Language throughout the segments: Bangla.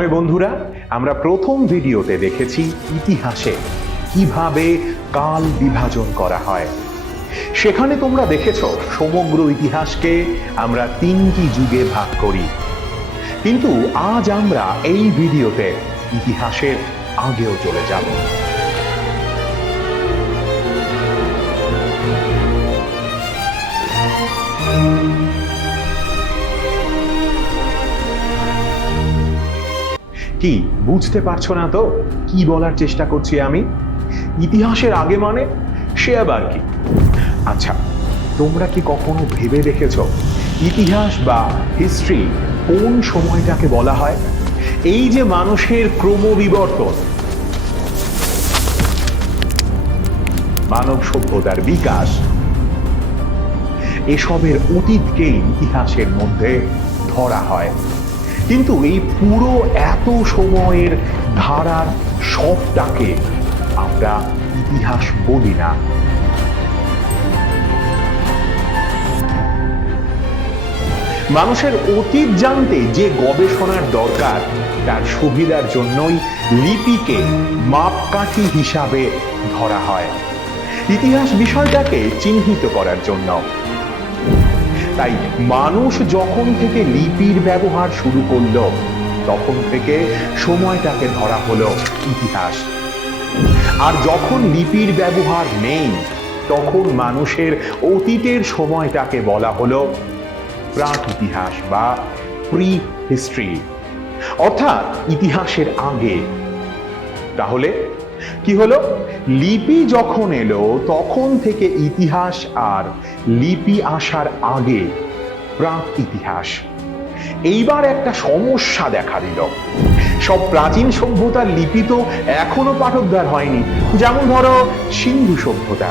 তাহলে বন্ধুরা, আমরা প্রথম ভিডিওতে দেখেছি ইতিহাসে কীভাবে কাল বিভাজন করা হয়। সেখানে তোমরা দেখেছ, সমগ্র ইতিহাসকে আমরা তিনটি যুগে ভাগ করি। কিন্তু আজ আমরা এই ভিডিওতে ইতিহাসের আগেও চলে যাব। কি, বুঝতে পারছ না তো? কি বলার চেষ্টা করছি আমি? ইতিহাসের আগে মানে? সে আবার কি? আচ্ছা তোমরা কি কখনো ভেবে দেখেছ ইতিহাস বা হিস্ট্রি কোন সময়টাকে বলা হয়? এই যে মানুষের ক্রমবিবর্তন। মানব সভ্যতার বিকাশ। এসবের অতীতকেই ইতিহাসের মধ্যে ধরা হয়। কিন্তু এই পুরো এত সময়ের ধারার সবটাকে আমরা ইতিহাস বলি না। মানুষের অতীত জানতে যে গবেষণার দরকার, তার সুবিধার জন্যই লিপিকে মাপকাঠি হিসাবে ধরা হয়। ইতিহাস বিষয়টাকে চিহ্নিত করার জন্য তাই মানুষ যখন থেকে লিপির ব্যবহার শুরু করল, তখন থেকে সময়টাকে ধরা হলো ইতিহাস। আর যখন লিপির ব্যবহার নেই, তখন মানুষের অতীতের সময়টাকে বলা হলো প্রাক ইতিহাস বা প্রি হিস্ট্রি অর্থাৎ ইতিহাসের আগে। তাহলে কি হলো? লিপি যখন এলো, তখন থেকে ইতিহাস আর লিপি আসার আগে প্রাক ইতিহাস। এইবার একটা সমস্যা দেখা দিল। সব প্রাচীন সভ্যতার লিপি তো এখনও পাঠোদ্ধার হয়নি। যেমন ধরো সিন্ধু সভ্যতা।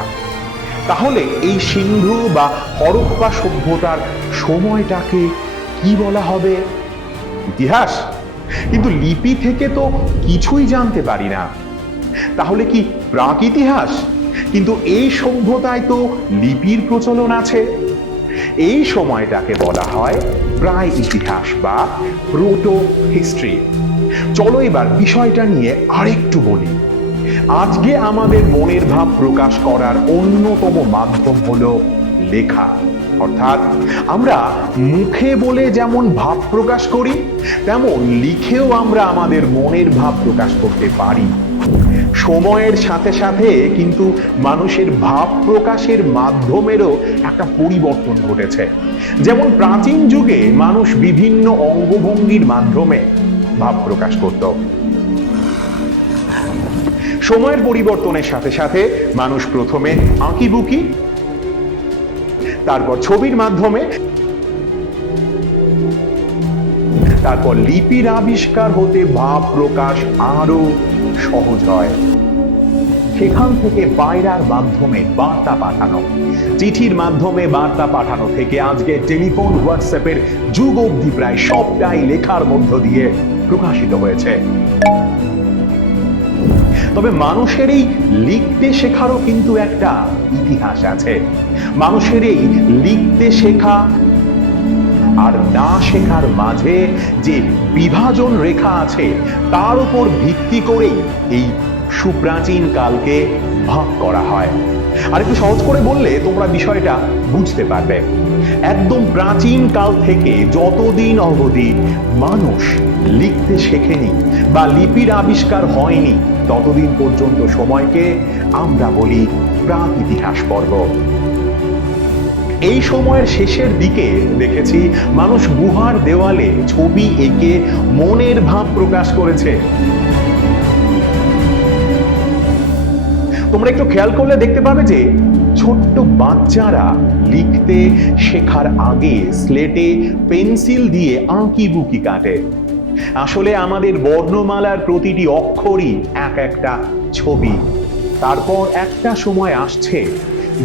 তাহলে এই সিন্ধু বা হরপ্পা সভ্যতার সময়টাকে কি বলা হবে? ইতিহাস? কিন্তু লিপি থেকে তো কিছুই জানতে পারি না। তাহলে কি প্রাক ইতিহাস? কিন্তু এই সভ্যতায় তো লিপির প্রচলন আছে। এই সময়টাকে বলা হয় প্রায় ইতিহাস বা প্রোটো হিস্ট্রি। চলো এবার বিষয়টা নিয়ে আরেকটু বলি। আজকে আমাদের মনের ভাব প্রকাশ করার অন্যতম মাধ্যম হলো লেখা। অর্থাৎ আমরা মুখে বলে যেমন ভাব প্রকাশ করি, তেমন লিখেও আমরা আমাদের মনের ভাব প্রকাশ করতে পারি। সময়ের সাথে সাথে কিন্তু মানুষের ভাব প্রকাশের মাধ্যমেরও একটা পরিবর্তন ঘটেছে। যেমন প্রাচীন যুগে মানুষ বিভিন্ন অঙ্গভঙ্গির মাধ্যমে ভাব প্রকাশ করত। সময়ের পরিবর্তনের সাথে সাথে মানুষ প্রথমে আঁকিবুকি, তারপর ছবির মাধ্যমে, তারপর লিপির আবিষ্কার হতে ভাব প্রকাশ আরও সহজ হয়। সেখান থেকে বাইরার মাধ্যমে বার্তা পাঠানো। চিঠির মাধ্যমে বার্তা পাঠানো থেকে আজকে টেলিফোন, হোয়াটসঅ্যাপের যুগ অবধি প্রায় সবটাই লেখার মধ্য দিয়ে প্রকাশিত হয়েছে। তবে মানুষের এই লিখতে শেখারও কিন্তু একটা ইতিহাস আছে। মানুষের এই লিখতে শেখা আর না শেখার মাঝে যে বিভাজন রেখা আছে, তার উপর ভিত্তি করেই এই সুপ্রাচীন কালকে ভাগ করা হয়। আর একটু সহজ করে বললে তোমরা বিষয়টা বুঝতে পারবে। একদম প্রাচীন কাল থেকে যতদিন অবধি মানুষ লিখতে শেখেনি বা লিপির আবিষ্কার হয়নি, ততদিন পর্যন্ত সময়কে আমরা বলি প্রাক ইতিহাস পর্ব। এই সময়ের শেষের দিকে দেখেছি মানুষ গুহার দেওয়ালে ছবি এঁকে মনের ভাব প্রকাশ করেছে। তোমরা একটু খেয়াল করলে দেখতে পাবে যে ছোট্ট বাচ্চারা লিখতে শেখার আগে স্লেটে পেন্সিল দিয়ে আঁকি বুকি কাটে। আসলে আমাদের বর্ণমালার প্রতিটি অক্ষরই এক একটা ছবি। তারপর একটা সময় আসছে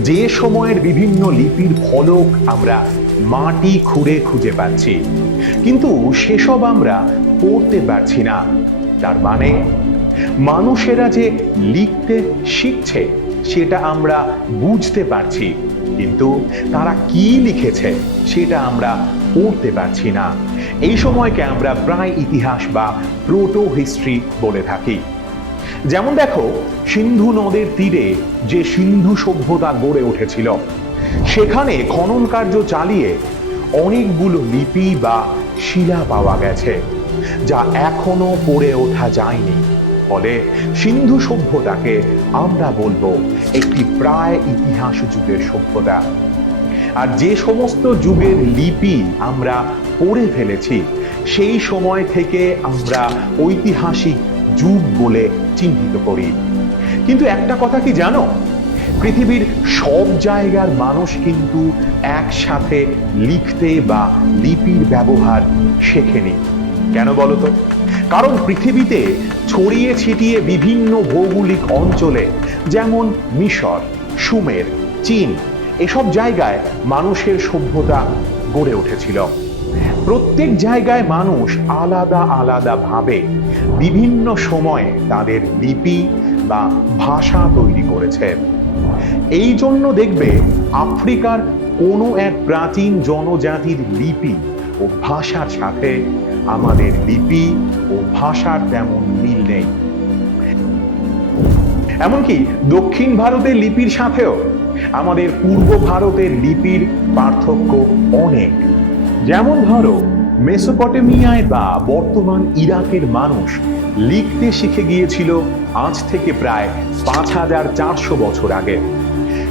যে সময়ের বিভিন্ন লিপির ফলক আমরা মাটি খুঁড়ে খুঁজে পাচ্ছি, কিন্তু সেসব আমরা পড়তে পারছি না। তার মানে মানুষেরা যে লিখতে শিখছে, সেটা আমরা বুঝতে পারছি, কিন্তু তারা কি লিখেছে, সেটা আমরা পড়তে পারছি না। এই সময়কে আমরা প্রায় ইতিহাস বা প্রোটো হিস্ট্রি বলে থাকি। যেমন দেখো, সিন্ধু নদের তীরে যে সিন্ধু সভ্যতা গড়ে উঠেছিল, সেখানে খনন কার্য চালিয়ে অনেকগুলো লিপি বা শিলা পাওয়া গেছে, যা এখনও পড়ে ওঠা যায়নি। ফলে সিন্ধু সভ্যতাকে আমরা বলব একটি প্রায় ইতিহাস যুগের সভ্যতা। আর যে সমস্ত যুগের লিপি আমরা পড়ে ফেলেছি, সেই সময় থেকে আমরা ঐতিহাসিক যুগ বলে চিহ্নিত করি। কিন্তু একটা কথা কি জানো? পৃথিবীর সব জায়গার মানুষ কিন্তু একসাথে লিখতে বা লিপির ব্যবহার শেখেনি। কেন বলো তো? কারণ পৃথিবীতে ছড়িয়ে ছিটিয়ে বিভিন্ন ভৌগোলিক অঞ্চলে, যেমন মিশর, সুমের, চীন, এসব জায়গায় মানুষের সভ্যতা গড়ে উঠেছিল। প্রত্যেক জায়গায় মানুষ আলাদা আলাদা ভাবে বিভিন্ন সময়ে তাদের লিপি বা ভাষা তৈরি করেছে। এই জন্য দেখবে আফ্রিকার কোনো এক প্রাচীন জনজাতির লিপি ও ভাষার সাথে আমাদের লিপি ও ভাষার তেমন মিল নেই। এমনকি দক্ষিণ ভারতের লিপির সাথেও আমাদের পূর্ব ভারতের লিপির পার্থক্য অনেক। যেমন ধরো, মেসোপটেমিয়ায় বা বর্তমান ইরাকের মানুষ লিখতে শিখে গিয়েছিল আজ থেকে প্রায় পাঁচ হাজার চারশো বছর আগে।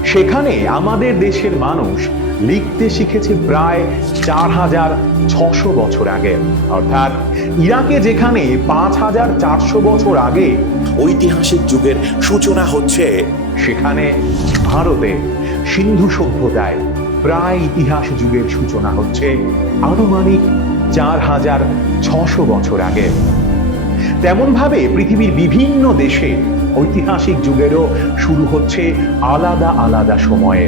সেখানে আমাদের দেশের মানুষ লিখতে শিখেছে প্রায় চার হাজার ছশো বছর আগে। অর্থাৎ ইরাকে যেখানে পাঁচ হাজার চারশো বছর আগে ঐতিহাসিক যুগের সূচনা হচ্ছে, সেখানে ভারতে সিন্ধু সভ্যতায় প্রায় ইতিহাস যুগের সূচনা হচ্ছে আনুমানিক চার হাজার ছশো বছর আগে। তেমনভাবে পৃথিবীর বিভিন্ন দেশে ঐতিহাসিক যুগেরও শুরু হচ্ছে আলাদা আলাদা সময়ে।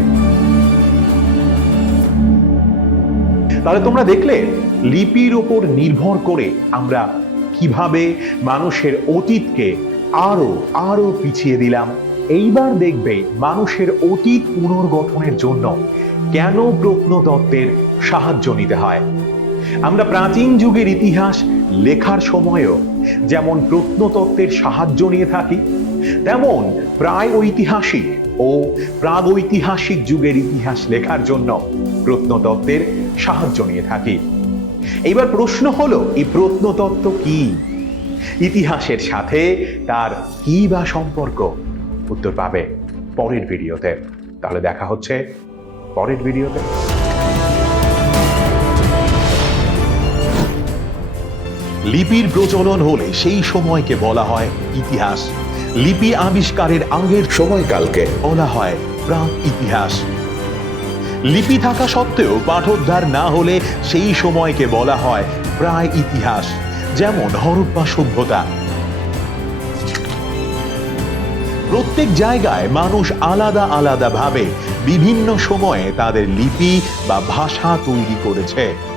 তাহলে তোমরা দেখলে লিপির ওপর নির্ভর করে আমরা কীভাবে মানুষের অতীতকে আরও আরও পিছিয়ে দিলাম। এইবার দেখবে মানুষের অতীত পুনর্গঠনের জন্য কেন প্রত্নতত্ত্বের সাহায্য নিতে হয়? আমরা প্রাচীন যুগের ইতিহাস লেখার সময়ও যেমন প্রত্নতত্ত্বের সাহায্য নিয়ে থাকি, তেমন প্রায় ঐতিহাসিক ও প্রাগৈতিহাসিক যুগের ইতিহাস লেখার জন্য প্রত্নতত্ত্বের সাহায্য নিয়ে থাকি। এবার প্রশ্ন হলো, এই প্রত্নতত্ত্ব কি? ইতিহাসের সাথে তার কি বা সম্পর্ক? উত্তর পাবে পরের ভিডিওতে। তাহলে দেখা হচ্ছে পরের ভিডিওতে। লিপির প্রচলন হলে সেই সময়কে বলা হয় ইতিহাস। লিপি আবিষ্কারের আগের সময়কালকে বলা হয় প্রাক ইতিহাস। লিপি থাকা সত্ত্বেও পাঠোদ্ধার না হলে সেই সময়কে বলা হয় প্রায় ইতিহাস, যেমন হরপ্পা সভ্যতা। প্রত্যেক জায়গায় মানুষ আলাদা আলাদা ভাবে বিভিন্ন সময়ে তাদের লিপি বা ভাষা তৈরি করেছে।